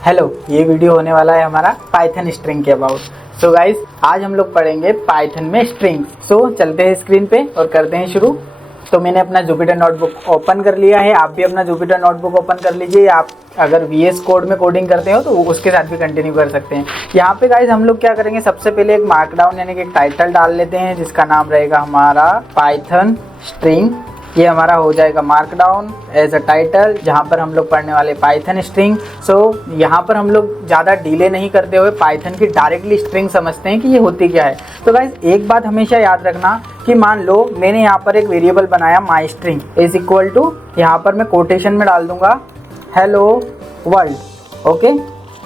Hello, ये video होने वाला है हमारा पाइथन स्ट्रिंग के अबाउट। सो गाइस, आज हम लोग पढ़ेंगे पाइथन में स्ट्रिंग्स। सो चलते हैं स्क्रीन पे और करते हैं शुरू। तो मैंने अपना जुपिटर नोटबुक ओपन कर लिया है, आप भी अपना जुपिटर नोटबुक ओपन कर लीजिए। आप अगर VS कोड में कोडिंग करते हो तो उसके साथ भी कंटिन्यू कर सकते हैं। यहाँ पे गाइस हम लोग क्या करेंगे, सबसे पहले एक मार्कडाउन यानी कि एक टाइटल डाल लेते हैं जिसका नाम रहेगा हमारा पाइथन स्ट्रिंग। ये हमारा हो जाएगा मार्कडाउन एज अ टाइटल, जहाँ पर हम लोग पढ़ने वाले पाइथन स्ट्रिंग। सो यहाँ पर हम लोग ज़्यादा डिले नहीं करते हुए पाइथन की डायरेक्टली स्ट्रिंग समझते हैं कि ये होती क्या है। तो गाइस एक बात हमेशा याद रखना कि मान लो मैंने यहाँ पर एक वेरिएबल बनाया my string is equal to, यहाँ पर मैं कोटेशन में डाल दूंगा हेलो वर्ल्ड। ओके,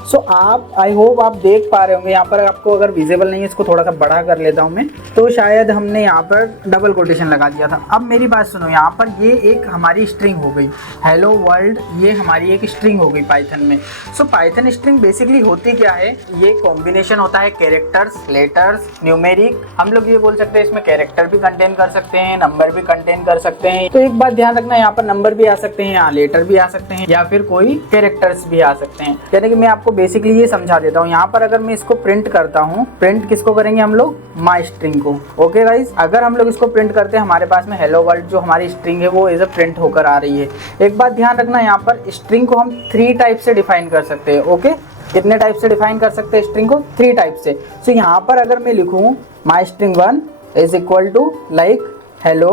सो आप आई होप आप देख पा रहे होंगे, यहाँ पर आपको अगर विजिबल नहीं है इसको थोड़ा सा बड़ा कर लेता हूँ मैं, तो शायद हमने यहाँ पर डबल कोटेशन लगा दिया था। अब मेरी बात सुनो, यहाँ पर ये एक हमारी स्ट्रिंग हो गई हेलो वर्ल्ड, ये हमारी एक स्ट्रिंग हो गई पाइथन में। सो पाइथन स्ट्रिंग बेसिकली होती क्या है, ये कॉम्बिनेशन होता है कैरेक्टर्स, लेटर्स, न्यूमेरिक। हम लोग ये बोल सकते हैं इसमें कैरेक्टर भी कंटेन कर सकते हैं, नंबर भी कंटेन कर सकते हैं। तो एक बात ध्यान रखना, यहाँ पर नंबर भी आ सकते हैं, यहाँ लेटर भी आ सकते हैं, या फिर कोई कैरेक्टर्स भी आ सकते हैं। यानी कि मैं आपको बेसिकली ये समझा देता हूँ। यहाँ पर अगर मैं इसको प्रिंट करता हूँ, प्रिंट किसको करेंगे हम लोग, माई स्ट्रिंग को। ओके गाइस, अगर हम लोग इसको प्रिंट करते हैं हमारे पास में हेलो वर्ल्ड जो हमारी स्ट्रिंग है वो एज अ प्रिंट होकर आ रही है। एक बात ध्यान रखना, यहाँ पर स्ट्रिंग को हम 3 टाइप से डिफाइन कर सकते हैं। ओके, कितने टाइप से डिफाइन कर सकते हैं स्ट्रिंग को, 3 टाइप से। सो यहाँ पर अगर मैं लिखूँ my string 1 is equal to like hello,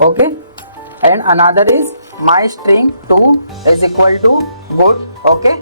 okay, and another is my string 2 is equal to good, okay,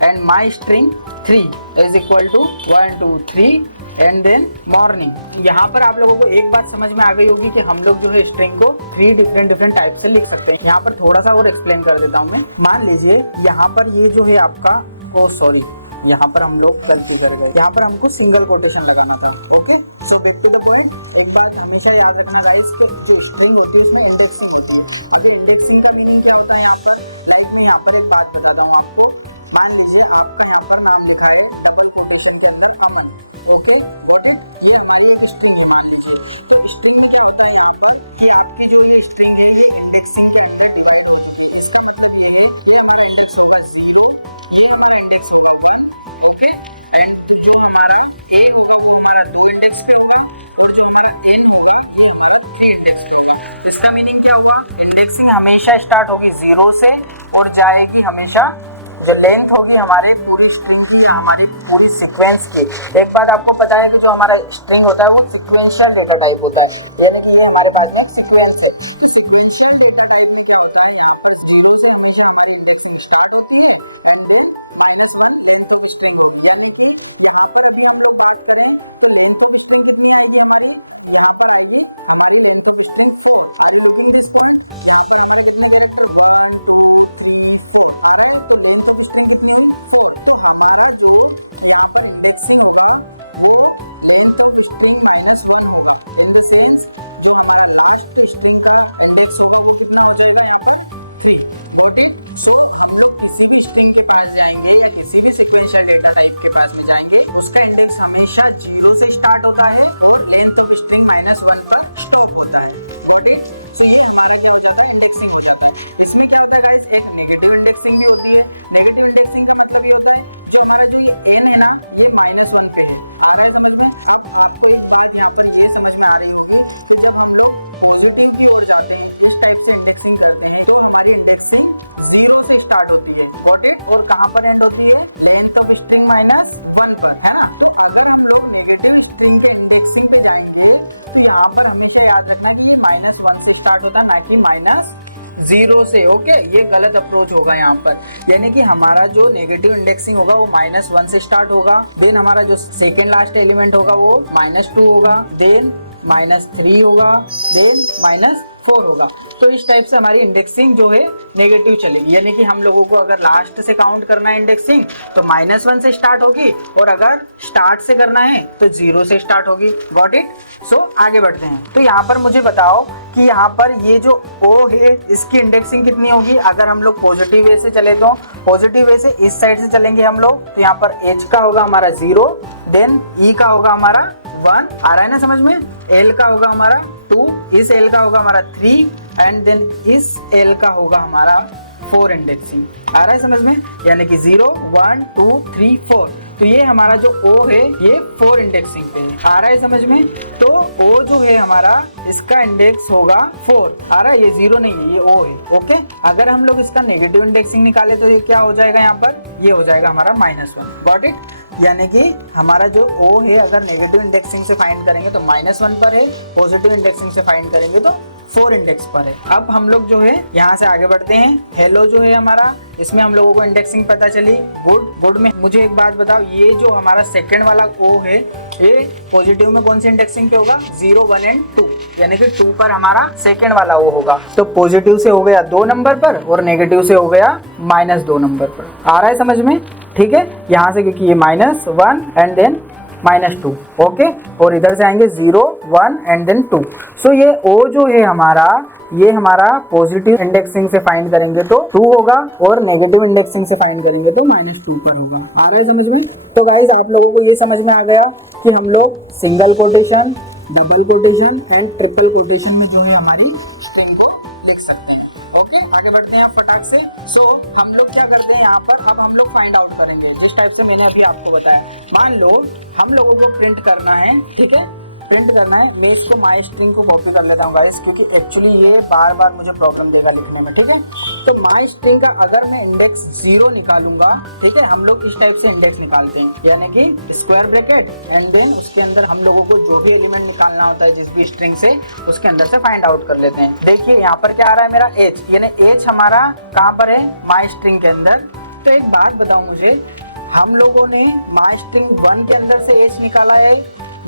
and my string 3 is equal to 1 2 3 and then morning। यहाँ पर आप लोगों को एक बात समझ में आ गई होगी कि हम लोग जो है स्ट्रिंग को 3 डिफरेंट टाइप से लिख सकते हैं। यहाँ पर थोड़ा सा और एक्सप्लेन कर देता हूँ मैं। मान लीजिए यहाँ पर ये जो है आपका, ओ सॉरी, यहाँ पर हम लोग गलती कर गए, यहाँ पर हमको सिंगल कोटेशन लगाना था। Okay, so back to the point. एक बात हमेशा याद रखना गाइस कि जो स्ट्रिंग होती है उसमें इंडेक्सिंग होती है। अब ये इंडेक्सिंग का मीनिंग क्या होता है यहाँ पर, लाइक मैं यहाँ पर एक बात बताता हूँ आपको। मान लीजिए आपका यहाँ पर नाम लिखा है डबल कोटेशन के अंदर अमन। ओके, गॉट इट, ये हमारी एक स्ट्रिंग है मान लीजिए। तो स्ट्रिंग में क्या होता है यहाँ पर कि आपकी जो ये स्ट्रिंग है ये इंडेक्सिंग के अंदर डिवाइड हो चुकी है। इसका मतलब ये है, ये हमारा इंडेक्स होगा 0, ये हमारा इंडेक्स होगा 1, ओके, एंड जो हमारा ए होगा वो हमारा 2 इंडेक्स पे होगा, और जो हमारा n होगा ये हमारा 3 इंडेक्स पे होगा। इसका मीनिंग क्या हुआ, इंडेक्सिंग हमेशा स्टार्ट होगी 0 से और जाएगी हमेशा, जो लेंथ होगी हमारे पूरी स्ट्रिंग की या हमारी पूरी सीक्वेंस की। एक बात आपको पता है कि जो हमारा स्ट्रिंग होता है वो सीक्वेंशियल डेटा टाइप होता है, यानी कि ये हमारे पास में एक सीक्वेंस है। तो सीक्वेंशियल डेटा टाइप में क्या होता है, यहाँ पर 0 से हमेशा हमारी इंडेक्सिंग स्टार्ट होती है and then -1 length of string होगी। यानी कि यहाँ पर अभी हम लोग बात करें तो लेंथ ऑफ स्ट्रिंग कितनी आएगी हमारी, यहाँ पर आएगी हमारी length of string 4। Are you looking this point, यहाँ पर हमारे कितने कैरेक्टर 1 2 3 4 आ रहा है, तो लेंथ ऑफ स्ट्रिंग कितनी हुई 4। तो हमारा जो यहाँ पर इंडेक्सिंग होगा वो लेंथ ऑफ स्ट्रिंग -1 होगा। इन द सेंस जो हमारा लास्ट स्ट्रिंग का इंडेक्स होगा वो कितना हो जाएगा यहाँ पर 3। Got it. सो हम लोग किसी भी स्ट्रिंग के पास जाएंगे या किसी भी सिक्वेंशियल डेटा टाइप के पास में जाएंगे, उसका इंडेक्स हमेशा 0 से स्टार्ट होता है और लेंथ ऑफ स्ट्रिंग -1 पर स्टॉप होता है। Got it. सो ये हमारा क्या हो जाता है, इंडेक्सिंग हो जाता है। इसमें क्या होता है गाइस, एक नेगेटिव इंडेक्सिंग भी होती है। नेगेटिव इंडेक्सिंग का मतलब ये होता है जो हमारा जो ये n है ना, ये -1 पे है। आ रहा है समझ में। अब आपको एक बात यहाँ पर ये समझ में आ रही होगी कि जब हम लोग पॉजिटिव की ओर जाते हैं, इस टाइप से इंडेक्सिंग करते हैं, तो हमारी इंडेक्सिंग 0 से स्टार्ट होती है। Got it. और कहाँ पर एंड होती है, लेंथ ऑफ स्ट्रिंग -1 पर, है ना। तो अगर हम लोग नेगेटिव स्ट्रिंग के इंडेक्सिंग पे जाएंगे तो यहाँ पर हमेशा याद रखना कि ये -1 से स्टार्ट होता है, ना कि -0 से। ओके, ये गलत अप्रोच होगा यहाँ पर। यानी कि हमारा जो नेगेटिव इंडेक्सिंग होगा वो -1 से स्टार्ट होगा, देन हमारा जो सेकेंड लास्ट एलिमेंट होगा वो -2 होगा, देन -3 होगा, देन -4 होगा। तो इस टाइप से हमारी इंडेक्सिंग जो है नेगेटिव चलेगी। यानी कि हम लोगों को अगर लास्ट से काउंट करना है इंडेक्सिंग तो -1 से स्टार्ट होगी, और अगर स्टार्ट से करना है तो 0 से स्टार्ट होगी। Got it. सो आगे बढ़ते हैं। तो यहाँ पर मुझे बताओ कि यहाँ पर ये जो O है इसकी इंडेक्सिंग कितनी होगी। अगर हम लोग पॉजिटिव वे से चले तो पॉजिटिव वे से इस साइड से चलेंगे हम लोग, तो यहाँ पर H का होगा हमारा 0, देन E का होगा हमारा 1, आ रहा है ना समझ में, L का होगा हमारा 2, इस L का होगा हमारा 3, एंड देन इस L का होगा हमारा 4 इंडेक्सिंग। आ रहा है समझ में, यानी कि 0 1 2 3 4। तो ये हमारा जो O है ये 4 इंडेक्सिंग पे है। आ रहा है समझ में, तो O जो है हमारा इसका इंडेक्स होगा 4। आ रहा है, ये 0 नहीं है, ये O है। ओके, अगर हम लोग इसका नेगेटिव इंडेक्सिंग निकाले तो ये क्या हो जाएगा, यहाँ पर ये हो जाएगा हमारा -1। गॉट इट, यानी कि हमारा जो O है अगर नेगेटिव इंडेक्सिंग से फाइंड करेंगे तो -1 पर है, पॉजिटिव इंडेक्सिंग से फाइंड करेंगे तो 4 इंडेक्स पर है। अब हम लोग जो है यहाँ से आगे बढ़ते हैं। हेलो जो है हमारा, इसमें हम लोगों को इंडेक्सिंग पता चली। गुड में मुझे एक बात बताओ, ये जो हमारा सेकंड वाला O है ये पॉजिटिव में कौन सी इंडेक्सिंग पे होगा, 0 1 एंड 2, यानी कि 2 पर हमारा सेकंड वाला O होगा। तो पॉजिटिव से हो गया 2 नंबर पर और नेगेटिव से हो गया -2 नंबर पर। आ रहा है समझ में, ठीक है। यहाँ से क्योंकि ये -1 एंड देन -2, ओके, और इधर से आएंगे 0 1 एंड देन 2। सो ये O जो है हमारा, ये हमारा पॉजिटिव इंडेक्सिंग से फाइंड करेंगे तो 2 होगा और नेगेटिव इंडेक्सिंग से फाइंड करेंगे तो -2 पर होगा। आ रहा है समझ में। तो गाइज आप लोगों को ये समझ में आ गया कि हम लोग single quotation, double quotation and triple quotation में जो है हमारी स्ट्रिंग को लिख सकते हैं। ओके, आगे बढ़ते हैं फटाक से। सो हम लोग क्या करते हैं यहाँ पर, अब हम लोग फाइंड आउट करेंगे जिस टाइप से मैंने अभी आपको बताया। मान लो हम लोगों को प्रिंट करना है, ठीक है, प्रिंट करना है। मैं इसको माई स्ट्रिंग को कॉपी कर लेता हूँ गाइस, क्योंकि एक्चुअली ये बार बार मुझे प्रॉब्लम देगा लिखने में, ठीक है। तो माई स्ट्रिंग का अगर मैं इंडेक्स 0 निकालूंगा, ठीक है, हम लोग इस टाइप से इंडेक्स निकालते हैं, यानी कि स्क्वायर ब्रैकेट एंड देन उसके अंदर हम लोगों को जो भी एलिमेंट निकालना होता है जिस भी स्ट्रिंग से, उसके अंदर से फाइंड आउट कर लेते हैं। देखिए यहाँ पर क्या आ रहा है मेरा H, यानी H हमारा कहाँ पर है, माई स्ट्रिंग के अंदर। तो एक बात बताओ मुझे, हम लोगों ने माई स्ट्रिंग 1 के अंदर से H निकाला है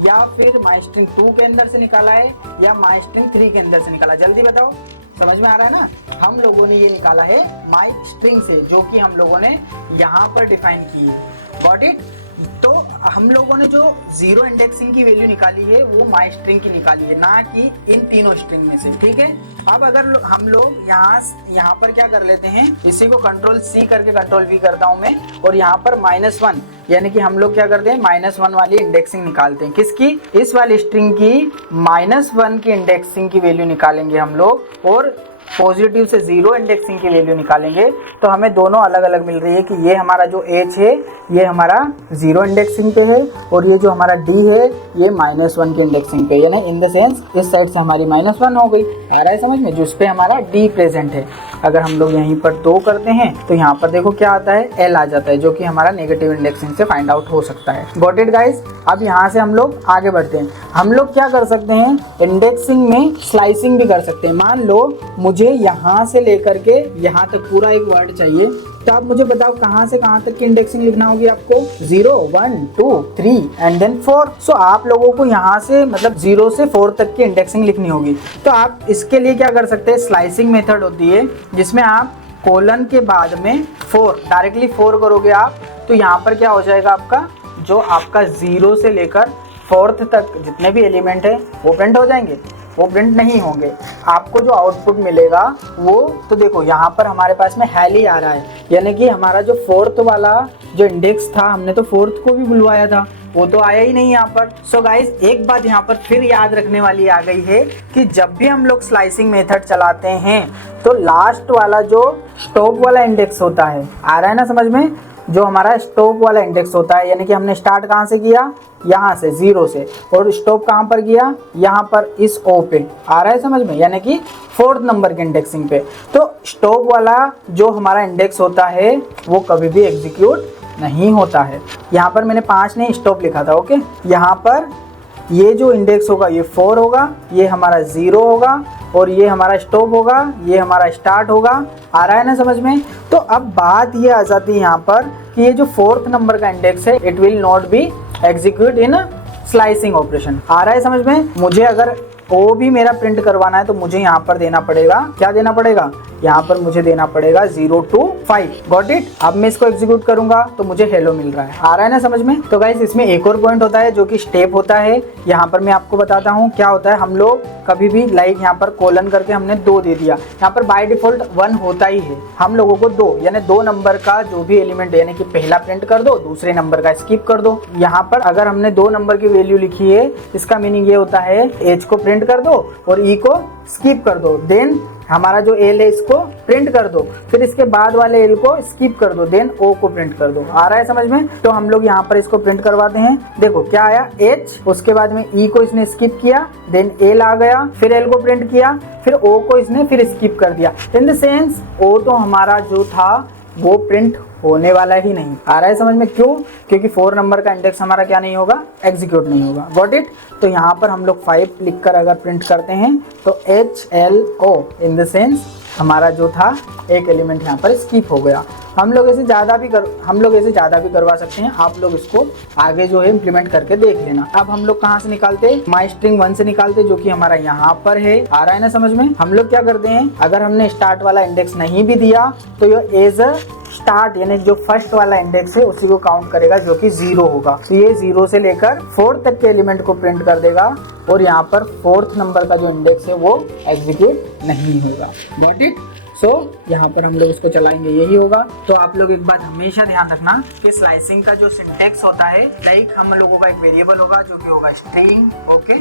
या फिर माई स्ट्रिंग 2 के अंदर से निकाला है या माई स्ट्रिंग 3 के अंदर से निकाला, जल्दी बताओ। समझ में आ रहा है ना, हम लोगों ने ये निकाला है माई स्ट्रिंग से, जो कि हम लोगों ने यहाँ पर डिफाइन की है। Got it. तो हम लोगों ने जो 0 इंडेक्सिंग की वैल्यू निकाली है वो माई स्ट्रिंग की निकाली है, ना कि इन तीनों स्ट्रिंग में से, ठीक है। अब अगर हम लोग यहाँ पर क्या कर लेते हैं, इसी को Ctrl+C करके Ctrl+V करता हूँ मैं, और यहाँ पर -1, यानी कि हम लोग क्या करते हैं, -1 वाली इंडेक्सिंग निकालते हैं। किसकी, इस वाली स्ट्रिंग की -1 की इंडेक्सिंग की वैल्यू निकालेंगे हम लोग, और पॉजिटिव से 0 इंडेक्सिंग की वैल्यू निकालेंगे। तो हमें दोनों अलग अलग मिल रही है कि ये हमारा जो H है ये हमारा 0 इंडेक्सिंग पे है, और ये जो हमारा D है ये -1 की इंडेक्सिंग पे, यानी इन द सेंस इस साइड से हमारी -1 हो गई। आ रहा है समझ में, जिस पे हमारा D प्रेजेंट है। अगर हम लोग यहीं पर 2 करते हैं तो यहाँ पर देखो क्या आता है, L आ जाता है, जो कि हमारा नेगेटिव इंडेक्सिंग से फाइंड आउट हो सकता है। Got it guys. अब यहाँ से हम लोग आगे बढ़ते हैं। हम लोग क्या कर सकते हैं, इंडेक्सिंग में स्लाइसिंग भी कर सकते हैं। मान लो मुझे यहाँ से लेकर के यहाँ तक पूरा एक वर्ड चाहिए, तो आप मुझे बताओ कहाँ से कहाँ तक की इंडेक्सिंग लिखना होगी आपको, 0 1 2 3 एंड देन 4। सो आप लोगों को यहाँ से मतलब 0 से 4 तक की इंडेक्सिंग लिखनी होगी। तो आप इसके लिए क्या कर सकते हैं, स्लाइसिंग मेथड होती है, जिसमें आप कोलन के बाद में 4 डायरेक्टली 4 करोगे आप, तो यहाँ पर क्या हो जाएगा, आपका जो आपका 0 से लेकर 4th तक जितने भी एलिमेंट है वो प्रिंट हो जाएंगे, वो प्रिंट नहीं होंगे। आपको जो आउटपुट मिलेगा वो, तो देखो यहाँ पर हमारे पास में हैल ही आ रहा है, यानी कि हमारा जो 4th वाला जो इंडेक्स था, हमने तो 4th को भी बुलवाया था, वो तो आया ही नहीं यहाँ पर। सो गाइज एक बात यहाँ पर फिर याद रखने वाली आ गई है कि जब भी हम लोग स्लाइसिंग मेथड चलाते हैं तो लास्ट वाला जो स्टॉप वाला इंडेक्स होता है, आ रहा है ना समझ में, जो हमारा स्टॉप वाला इंडेक्स होता है, यानी कि हमने स्टार्ट कहाँ से किया, यहाँ से 0 से, और स्टॉप कहाँ पर किया, यहाँ पर इस O पे। आ रहा है समझ में, यानी कि 4th नंबर के इंडेक्सिंग पे। तो स्टॉप वाला जो हमारा इंडेक्स होता है वो कभी भी एग्जीक्यूट नहीं होता है। यहाँ पर मैंने 5 नहीं स्टॉप लिखा था, ओके। यहाँ पर ये जो इंडेक्स होगा ये 4 होगा, ये हमारा 0 होगा, और ये हमारा स्टॉप होगा, ये हमारा स्टार्ट होगा। आ रहा है ना समझ में। तो अब बात ये आ जाती है यहाँ पर कि ये जो 4th नंबर का इंडेक्स है, it will not be execute in slicing operation. आ रहा है समझ में। मुझे अगर O भी मेरा प्रिंट करवाना है तो मुझे यहाँ पर देना पड़ेगा, क्या देना पड़ेगा, यहाँ पर मुझे देना पड़ेगा 0 to 5। Got it. अब मैं इसको एग्जीक्यूट करूंगा तो मुझे हेलो मिल रहा है। आ रहा है ना समझ में। तो गाइस इसमें एक और पॉइंट होता है जो कि स्टेप होता है। यहाँ पर मैं आपको बताता हूँ क्या होता है। हम लोग कभी भी लाइक यहाँ पर कोलन करके हमने 2 दे दिया, यहाँ पर बाय डिफॉल्ट 1 होता ही है। हम लोगों को 2 यानी 2 नंबर का जो भी एलिमेंट यानी कि पहला प्रिंट कर दो, दूसरे नंबर का स्किप कर दो। यहाँ पर अगर हमने 2 नंबर की वैल्यू लिखी है, इसका मीनिंग ये होता है H को प्रिंट कर दो और E को स्किप कर दो, देन हमारा जो एल है इसको प्रिंट कर दो, फिर इसके बाद वाले एल को स्किप कर दो, देन ओ को प्रिंट कर दो। आ रहा है समझ में? तो हम लोग यहाँ पर इसको प्रिंट करवाते हैं। देखो क्या आया, एच, उसके बाद में ई को इसने स्किप किया, देन एल आ गया, फिर एल को प्रिंट किया, फिर ओ को इसने फिर स्किप कर दिया। इन द सेंस ओ तो हमारा जो था वो प्रिंट होने वाला ही नहीं। आ रहा है समझ में? क्यों? क्योंकि 4 नंबर का इंडेक्स हमारा क्या नहीं होगा, एग्जीक्यूट नहीं होगा। Got it? तो यहाँ पर हम लोग 5 लिखकर अगर प्रिंट करते हैं तो HLO, इन द सेंस हमारा जो था एक एलिमेंट यहाँ पर स्किप हो गया। हम लोग ऐसे ज़्यादा भी करवा सकते हैं। आप लोग इसको आगे जो है इम्प्लीमेंट करके देख लेना। अब हम लोग कहाँ से निकालते? माई स्ट्रिंग 1 से निकालते, जो कि हमारा यहाँ पर है। आ रहा है ना समझ में? हम लोग क्या करते हैं, अगर हमने स्टार्ट वाला इंडेक्स नहीं भी दिया तो ये एज अ स्टार्ट यानी जो फर्स्ट वाला इंडेक्स है उसी को काउंट करेगा, जो कि 0 होगा। तो ये 0 से लेकर 4 तक के एलिमेंट को प्रिंट कर देगा और यहाँ पर 4th नंबर का जो इंडेक्स है वो एग्जीक्यूट नहीं होगा। Got it? सो यहाँ पर हम लोग इसको चलाएंगे, यही होगा। तो आप लोग एक बात हमेशा ध्यान रखना कि स्लाइसिंग का जो सिंटेक्स होता है, लाइक हम लोगों का एक वेरिएबल होगा जो कि होगा स्ट्रिंग, ओके,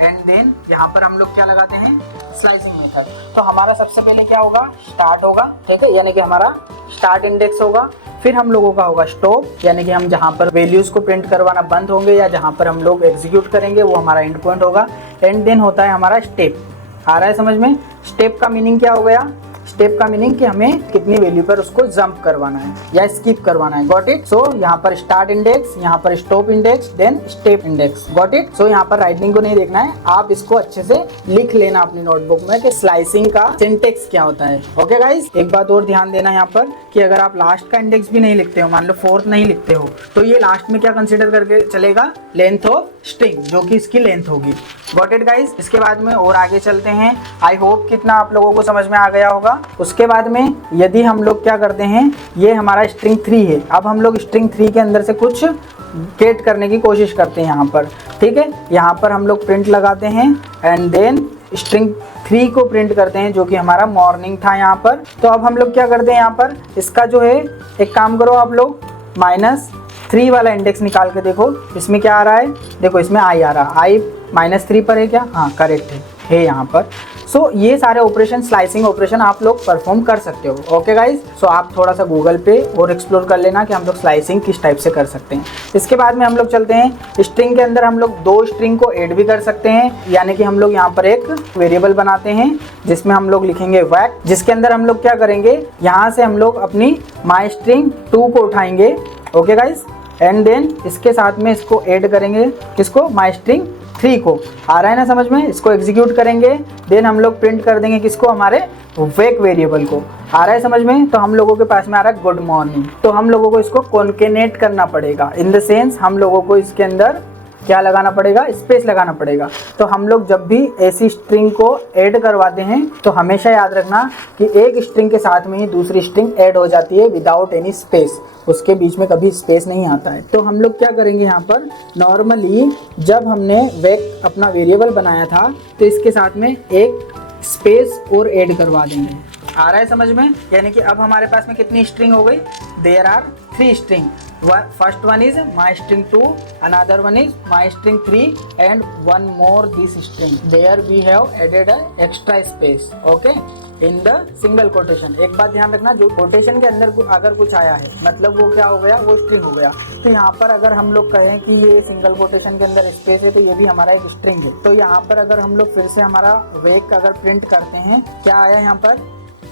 एंड देन यहाँ पर हम लोग क्या लगाते हैं, स्लाइसिंग मेथड। तो हमारा सबसे पहले क्या होगा, स्टार्ट होगा, ठीक है, यानी कि हमारा स्टार्ट इंडेक्स होगा। फिर हम लोगों का होगा स्टॉप, यानी कि हम जहाँ पर वैल्यूज़ को प्रिंट करवाना बंद होंगे या जहाँ पर हम लोग एग्जीक्यूट करेंगे वो हमारा एंड पॉइंट होगा। एंड देन होता है हमारा स्टेप। आ रहा है समझ में? स्टेप का मीनिंग क्या हो गया? स्टेप का मीनिंग कि हमें कितनी वैल्यू पर उसको जंप करवाना है या स्किप करवाना है। Got it? सो यहाँ पर स्टार्ट इंडेक्स, यहाँ पर stop index, then step index. Got it? So यहाँ पर राइटिंग को नहीं देखना है, आप इसको अच्छे से लिख लेना अपनी नोटबुक में कि स्लाइसिंग का सिंटेक्स क्या होता है। ओके गाइज, एक बात और ध्यान देना यहाँ पर कि अगर आप लास्ट का इंडेक्स भी नहीं लिखते हो, मान लो 4th नहीं लिखते हो, तो ये लास्ट में क्या कंसिडर करके चलेगा, लेंथ ऑफ स्ट्रिंग, जो कि इसकी लेंथ होगी। Got it guys? इसके बाद में और आगे चलते हैं। आई होप कितना आप लोगों को समझ में आ गया होगा। उसके बाद में यदि हम लोग क्या करते हैं, ये हमारा स्ट्रिंग 3 है। अब हम लोग स्ट्रिंग 3 के अंदर से कुछ गेट करने की कोशिश करते हैं यहाँ पर, ठीक है। यहाँ पर हम लोग प्रिंट लगाते हैं एंड देन स्ट्रिंग 3 को प्रिंट करते हैं, जो कि हमारा मॉर्निंग था यहाँ पर। तो अब हम लोग क्या करते हैं, यहाँ पर इसका जो है एक काम करो आप लोग, -3 वाला इंडेक्स निकाल के देखो इसमें क्या आ रहा है। देखो इसमें आई आ रहा, आई -3 पर है क्या? हाँ करेक्ट है यहाँ पर। सो ये सारे ऑपरेशन, स्लाइसिंग ऑपरेशन आप लोग परफॉर्म कर सकते हो। ओके गाइज, सो आप थोड़ा सा गूगल पे और एक्सप्लोर कर लेना कि हम लोग स्लाइसिंग किस टाइप से कर सकते हैं। इसके बाद में हम लोग चलते हैं, स्ट्रिंग के अंदर हम लोग 2 स्ट्रिंग को ऐड भी कर सकते हैं, यानी कि हम लोग यहाँ पर एक वेरिएबल बनाते हैं जिसमें हम लोग लिखेंगे वैक, जिसके अंदर हम लोग क्या करेंगे, यहाँ से हम लोग अपनी माई स्ट्रिंग 2 को उठाएंगे। ओके गाइज, एंड देन इसके साथ में इसको ऐड करेंगे, किसको, माई स्ट्रिंग 3 को। आ रहा है ना समझ में? इसको एग्जीक्यूट करेंगे, देन हम लोग प्रिंट कर देंगे किसको, हमारे वेक वेरिएबल को। आ रहा है समझ में? तो हम लोगों के पास में आ रहा है गुड मॉर्निंग। तो हम लोगों को इसको कॉन्केनेट करना पड़ेगा, इन द सेंस हम लोगों को इसके अंदर क्या लगाना पड़ेगा, स्पेस लगाना पड़ेगा। तो हम लोग जब भी ऐसी स्ट्रिंग को ऐड करवाते हैं तो हमेशा याद रखना कि एक स्ट्रिंग के साथ में ही दूसरी स्ट्रिंग ऐड हो जाती है विदाउट एनी स्पेस, उसके बीच में कभी स्पेस नहीं आता है। तो हम लोग क्या करेंगे यहाँ पर, नॉर्मली जब हमने वेक अपना वेरिएबल बनाया था तो इसके साथ में एक स्पेस और ऐड करवा देंगे। आ रहा है समझ में? यानी कि अब हमारे पास में कितनी स्ट्रिंग हो गई, there are 3 string. First one is my string 2, another one is my string 3 and one more this string. There we have added a extra space, okay, in the single quotation. एक बात ध्यान रखना, जो quotation के अंदर अगर कुछ आया है मतलब वो क्या हो गया, वो स्ट्रिंग हो गया। तो यहाँ पर अगर हम लोग कहें कि ये सिंगल कोटेशन के अंदर स्पेस है तो ये भी हमारा एक स्ट्रिंग है। तो यहाँ पर अगर हम लोग फिर से हमारा वेक अगर प्रिंट करते हैं, क्या आया यहाँ पर,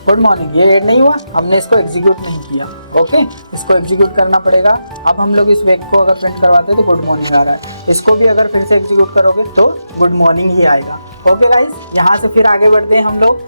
गुड मॉर्निंग, ये ऐड नहीं हुआ, हमने इसको एग्जीक्यूट नहीं किया। ओके, इसको एग्जीक्यूट करना पड़ेगा। अब हम लोग इस वेक को अगर प्रिंट करवाते हैं तो गुड मॉर्निंग आ रहा है, इसको भी अगर फिर से एग्जीक्यूट करोगे तो गुड मॉर्निंग ही आएगा। ओके गाइस, यहाँ से फिर आगे बढ़ते हैं हम लोग।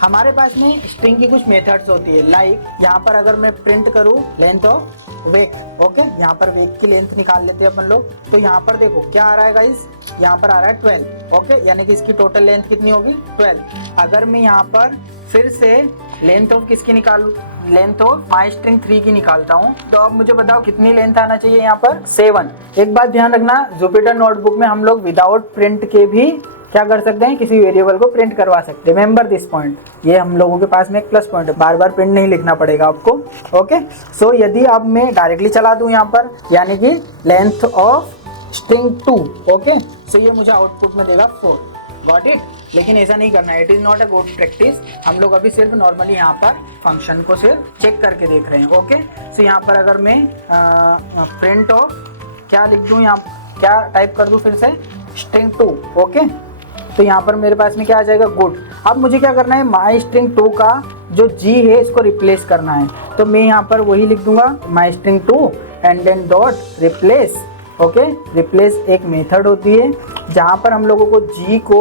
हमारे पास में स्ट्रिंग की कुछ मेथड्स होती है, लाइक यहाँ पर अगर मैं प्रिंट करूँ लेंथ ऑफ वेक, ओके, यहाँ पर वेक की लेंथ निकाल लेते हैं अपन लोग। तो यहाँ पर देखो क्या आ रहा है गाइस, यहाँ पर आ रहा है 12, ओके, यानी कि इसकी टोटल लेंथ कितनी होगी, 12। अगर मैं यहाँ पर फिर से लेंथ ऑफ किसकी निकालूं, लेंथ ऑफ माई स्ट्रिंग 3 की निकालता हूँ, तो अब मुझे बताओ कितनी लेंथ आना चाहिए यहाँ पर, 7। एक बात ध्यान रखना, जुपिटर नोटबुक में हम लोग विदाउट प्रिंट के भी क्या कर सकते हैं, किसी वेरिएबल को प्रिंट करवा सकते हैं। रिमेंबर दिस पॉइंट, ये हम लोगों के पास में एक प्लस पॉइंट है, बार बार प्रिंट नहीं लिखना पड़ेगा आपको। ओके, सो यदि अब मैं डायरेक्टली चला दूं यहाँ पर, यानी कि लेंथ ऑफ स्ट्रिंग 2, ओके, सो ये मुझे आउटपुट में देगा 4। Got it? लेकिन ऐसा नहीं करना है, it is not a good practice. हम लोग अभी सिर्फ नॉर्मली यहाँ पर फंक्शन को सिर्फ चेक करके देख रहे हैं। ओके, सो यहाँ पर अगर मैं प्रिंट ऑफ क्या लिख दूँ, यहाँ क्या टाइप कर दूँ फिर से, स्ट्रिंग 2। ओके, तो यहाँ पर मेरे पास में क्या आ जाएगा, गुड। अब मुझे क्या करना है, माई स्ट्रिंग 2 का जो जी है इसको रिप्लेस करना है, तो मैं यहाँ पर वही लिख दूंगा, my string 2 and then dot replace. Okay, replace एक मेथड होती है जहाँ पर हम लोगों को जी को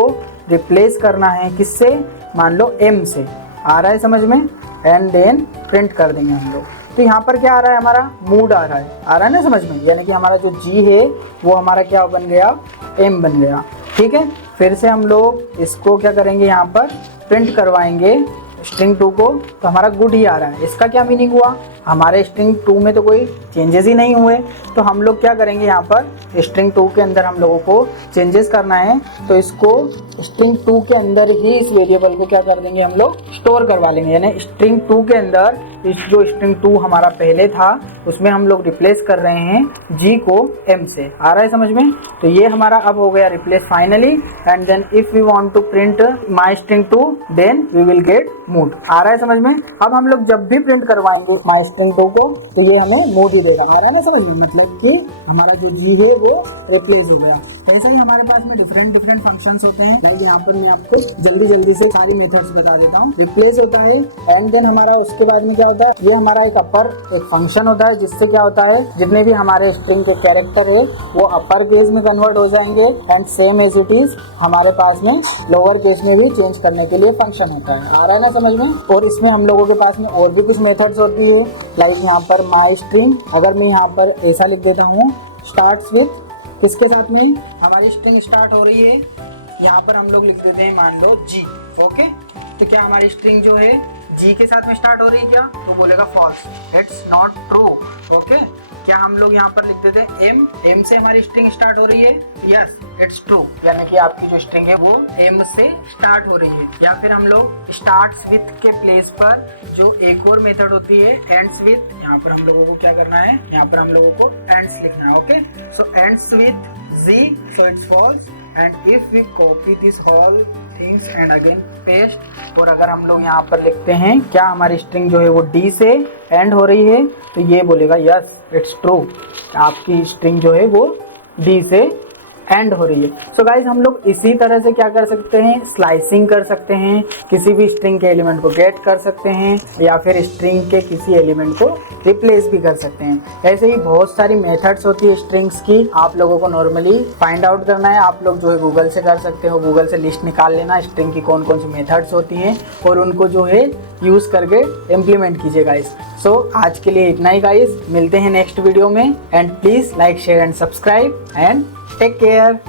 रिप्लेस करना है, किससे, मान लो एम से। आ रहा है समझ में? एंड देन प्रिंट कर देंगे हम लोग। तो यहाँ पर क्या आ रहा है, हमारा मूड आ रहा है ना समझ में, यानी कि हमारा जो जी है वो हमारा क्या बन गया, एम बन गया। ठीक है, फिर से हम लोग इसको क्या करेंगे, यहाँ पर प्रिंट करवाएंगे स्ट्रिंग 2 को, तो हमारा गुड ही आ रहा है। इसका क्या मीनिंग हुआ, हमारे स्ट्रिंग 2 में तो कोई चेंजेस ही नहीं हुए, तो हम लोग क्या करेंगे, यहाँ पर स्ट्रिंग 2 के अंदर हम लोगों को चेंजेस करना है, तो इसको स्ट्रिंग 2 के अंदर ही इस वेरिएबल को क्या कर देंगे, हम लोग स्टोर करवा लेंगे। यानी स्ट्रिंग 2 के अंदर इस जो स्ट्रिंग 2 हमारा पहले था उसमें हम लोग रिप्लेस कर रहे हैं जी को एम से। आ रहा है समझ में? तो ये हमारा अब हो गया replace finally. And then if we want to print my string 2 then we will get mood. आ रहा है समझ में? अब हम लोग जब भी प्रिंट करवाएंगे माई स्ट्रिंग 2 को तो ये हमें मूड ही देगा। आ रहा है ना समझ में? मतलब कि हमारा जो जी है वो रिप्लेस हो गया। ऐसा ही हमारे पास में डिफरेंट फंक्शंस होते हैं। लाइक यहाँ पर मैं आपको जल्दी से सारी मेथड्स बता देता हूँ। रिप्लेस होता है एंड देन हमारा उसके बाद में क्या होता है, ये हमारा एक अपर एक फंक्शन होता है जिससे क्या होता है, जितने भी हमारे स्ट्रिंग के कैरेक्टर है वो अपर केस में कन्वर्ट हो जाएंगे and same as it is हमारे पास में लोअर केस में भी चेंज करने के लिए फंक्शन होता है। आ रहा है ना समझ में? और इसमें हम लोगों के पास में और भी कुछ मेथड्स होती है। लाइक यहाँ पर माई स्ट्रिंग, अगर मैं यहाँ पर ऐसा लिख देता हूँ, स्टार्ट्स विथ किसके साथ में, हमारी स्ट्रिंग स्टार्ट हो रही है, यहाँ पर हम लोग लिख देते हैं मान लो जी। ओके, तो क्या हमारी स्ट्रिंग जो है जी के साथ में स्टार्ट हो रही है क्या, तो बोलेगा false, it's not true. Okay, क्या हम लोग यहाँ पर लिख देते हैं एम से हमारी स्ट्रिंग स्टार्ट हो रही है, यस इट्स ट्रू, यानी कि आपकी जो स्ट्रिंग है वो एम से स्टार्ट हो रही है। या फिर हम लोग स्टार्ट्स विथ के प्लेस पर जो एक और मेथड होती है एंड्स विथ, यहाँ पर हम लोगों को क्या करना है, यहाँ पर हम लोगों को एंड्स लिखना है। Okay, so ends with g, so it's false. And if we copy this whole things and again paste, और अगर हम लोग यहाँ पर लिखते हैं क्या हमारी स्ट्रिंग जो है वो डी से एंड हो रही है, तो ये बोलेगा यस इट्स ट्रू, आपकी स्ट्रिंग जो है वो डी से एंड हो रही है। सो गाइज हम लोग इसी तरह से क्या कर सकते हैं, स्लाइसिंग कर सकते हैं, किसी भी स्ट्रिंग के एलिमेंट को गेट कर सकते हैं या फिर स्ट्रिंग के किसी एलिमेंट को रिप्लेस भी कर सकते हैं। ऐसे ही बहुत सारी मेथड्स होती है स्ट्रिंग्स की, आप लोगों को नॉर्मली फाइंड आउट करना है। आप लोग जो है गूगल से कर सकते हो, गूगल से लिस्ट निकाल लेना स्ट्रिंग की कौन कौन सी मेथड्स होती हैं और उनको जो है यूज़ करके इम्प्लीमेंट कीजिए गाइस। सो आज के लिए इतना ही गाइस, मिलते हैं नेक्स्ट वीडियो में and please like share and subscribe and take care.